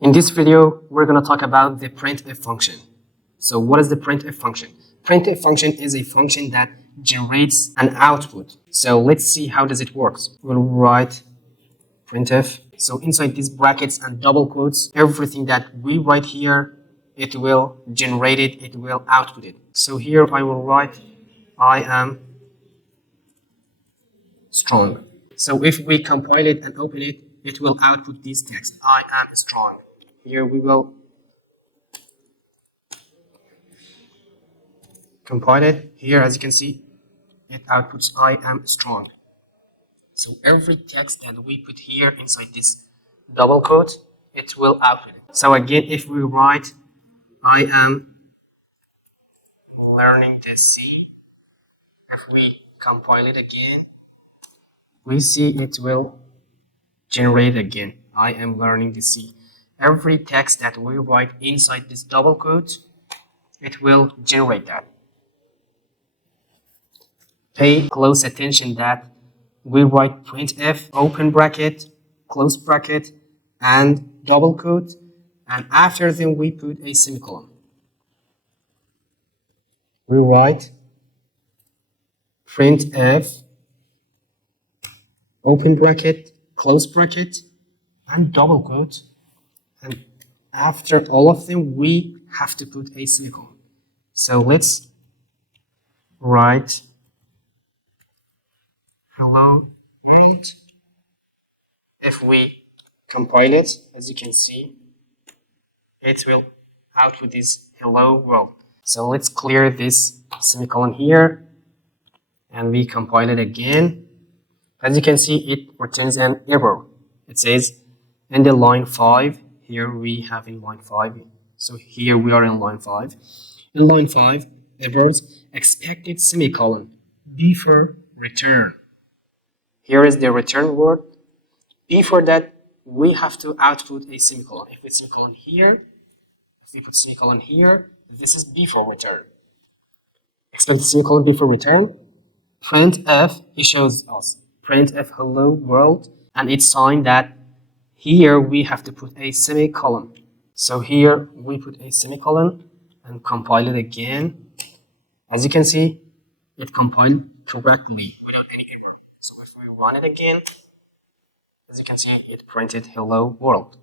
In this video, we're going to talk about the printf function. So what is the printf function? Printf function is a function that generates an output. So let's see how does it works. We'll write printf. So inside these brackets and double quotes, everything that we write here, it will generate it, it will output it. So here I will write I am strong. So if we compile it and open it, it will output this text, I am strong. Here we will compile it. Here, as you can see, it outputs I am strong. So every text that we put here inside this double quote, it will output it. So again, if we write I am learning to see, if we compile it again, we see it will generate again I am learning to see. Every text that we write inside this double quote, it will generate that. Pay close attention that we write printf, open bracket, close bracket, and double quote, and after them we put a semicolon. We write printf, open bracket, close bracket, and double quote, and after all of them we have to put a semicolon. So let's write hello world. If we compile it, as you can see, it will output this hello world. So let's clear this semicolon here and we compile it again. As you can see, it returns an error. It says in the line 5, here we have in line 5. So here we are in line 5. In line 5, errors expected semicolon before return. Here is the return word. Before that, we have to output a semicolon. If we put semicolon here, if we put semicolon here, this is before return. Expected semicolon before return. Printf, it shows us printf hello world, and it's sign that here we have to put a semicolon. So here we put a semicolon and compile it again. As you can see, it compiled correctly without any error. So if we run it again, as you can see, it printed hello world.